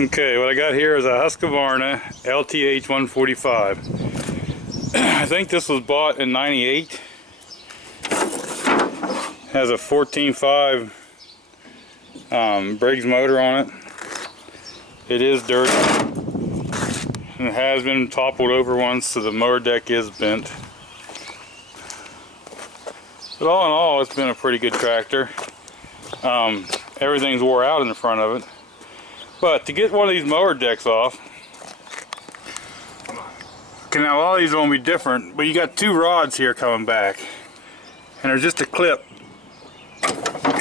Okay, what I got here is a Husqvarna LTH 145. I think this was bought in '98. Has a 14.5 Briggs motor on it. It is dirty, and it has been toppled over once, so the mower deck is bent. But all in all, it's been a pretty good tractor. Everything's wore out in the front of it. But to get one of these mower decks off, okay, now all these are going to be different, but you got two rods here coming back, and there's just a clip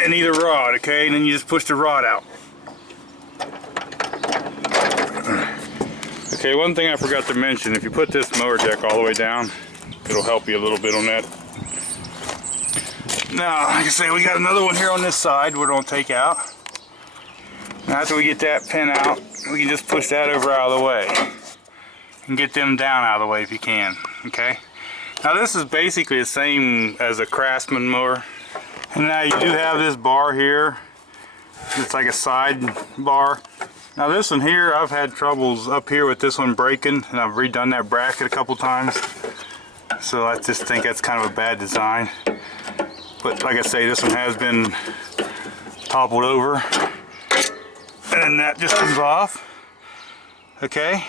in either rod, okay, and then you just push the rod out. Okay, one thing I forgot to mention, if you put this mower deck all the way down, it'll help you a little bit on that. Now, like I say, we got another one here on this side we're going to take out. Now after we get that pin out, we can just push that over out of the way and get them down out of the way if you can, okay? Now this is basically the same as a Craftsman mower. And now you do have this bar here. It's like a side bar. Now this one here, I've had troubles up here with this one breaking, and I've redone that bracket a couple times. So I just think that's kind of a bad design. But like I say, this one has been toppled over. And then that just comes off. Okay.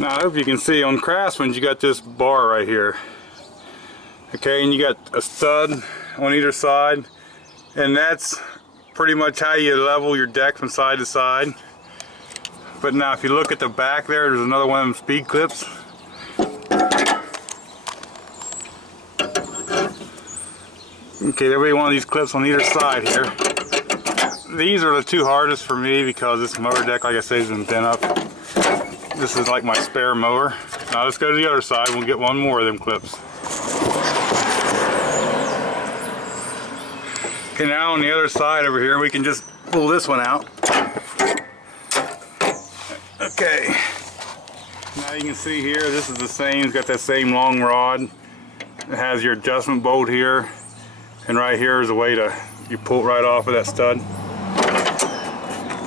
Now I hope you can see on Craftsman you got this bar right here. Okay, and you got a stud on either side, and that's pretty much how you level your deck from side to side. But now if you look at the back there's another one of them speed clips. Okay, there'll be one of these clips on either side here. These are the two hardest for me because this mower deck, like I say, has been bent up. This is like my spare mower. Now let's go to the other side, we'll get one more of them clips. Okay, now on the other side over here, we can just pull this one out. Okay. Now you can see here, this is the same, it's got that same long rod. It has your adjustment bolt here. And right here is a way to, you pull it right off of that stud.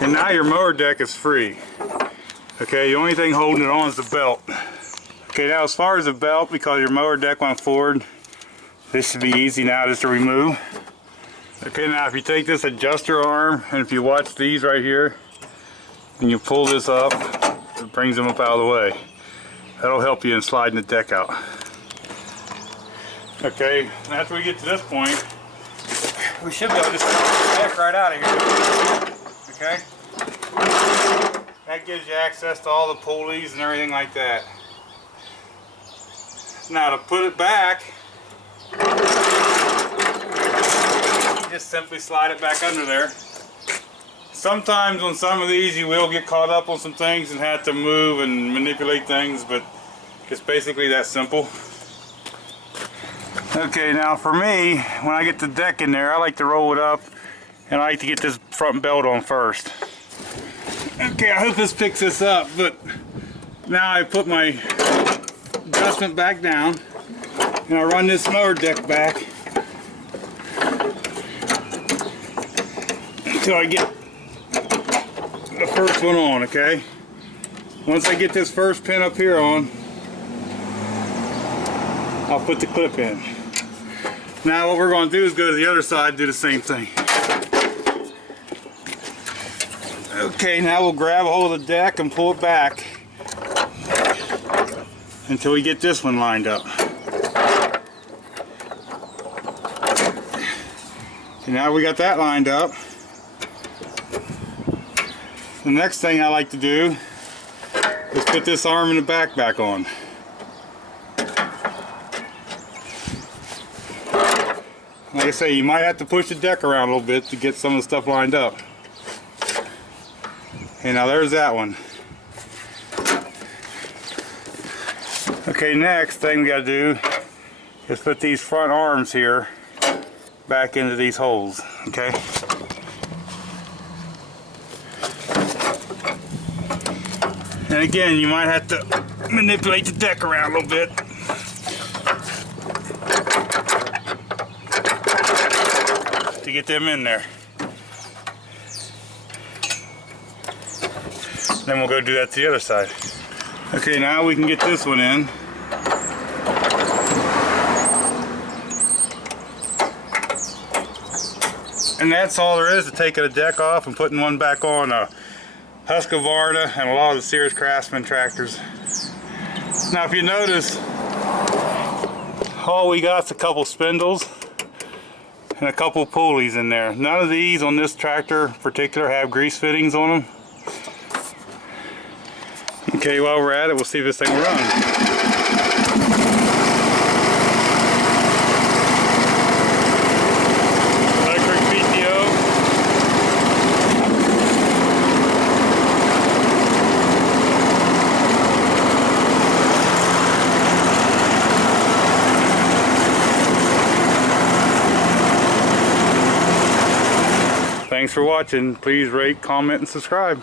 And now your mower deck is free. Okay, the only thing holding it on is the belt. Okay, now as far as the belt, because your mower deck went forward, this should be easy now just to remove. Okay, now if you take this adjuster arm, and if you watch these right here, and you pull this up, it brings them up out of the way. That'll help you in sliding the deck out. Okay, after we get to this point, we should be able to just pull the deck right out of here. Okay? That gives you access to all the pulleys and everything like that. Now to put it back, just simply slide it back under there. Sometimes on some of these you will get caught up on some things and have to move and manipulate things, but it's basically that simple. Okay, now for me, when I get the deck in there, I like to roll it up and I like to get this front belt on first. Okay, I hope this picks this up, but now I put my adjustment back down and I run this mower deck back until I get the first one on, okay? Once I get this first pin up here on, I'll put the clip in. Now what we're going to do is go to the other side and do the same thing. Okay, now we'll grab a hold of the deck and pull it back until we get this one lined up. Okay, now we got that lined up. The next thing I like to do is put this arm in the back on. Like I say, you might have to push the deck around a little bit to get some of the stuff lined up. Okay, now there's that one. Okay, next thing we gotta do is put these front arms here back into these holes, okay? And again, you might have to manipulate the deck around a little bit. to get them in there. Then we'll go do that to the other side. Okay, now we can get this one in. And that's all there is to taking a deck off and putting one back on a Husqvarna and a lot of the Sears Craftsman tractors. Now if you notice, all we got is a couple spindles and a couple pulleys in there. None of these on this tractor in particular have grease fittings on them. Okay, while we're at it, we'll see if this thing will run. Thanks for watching. Please rate, comment, and subscribe.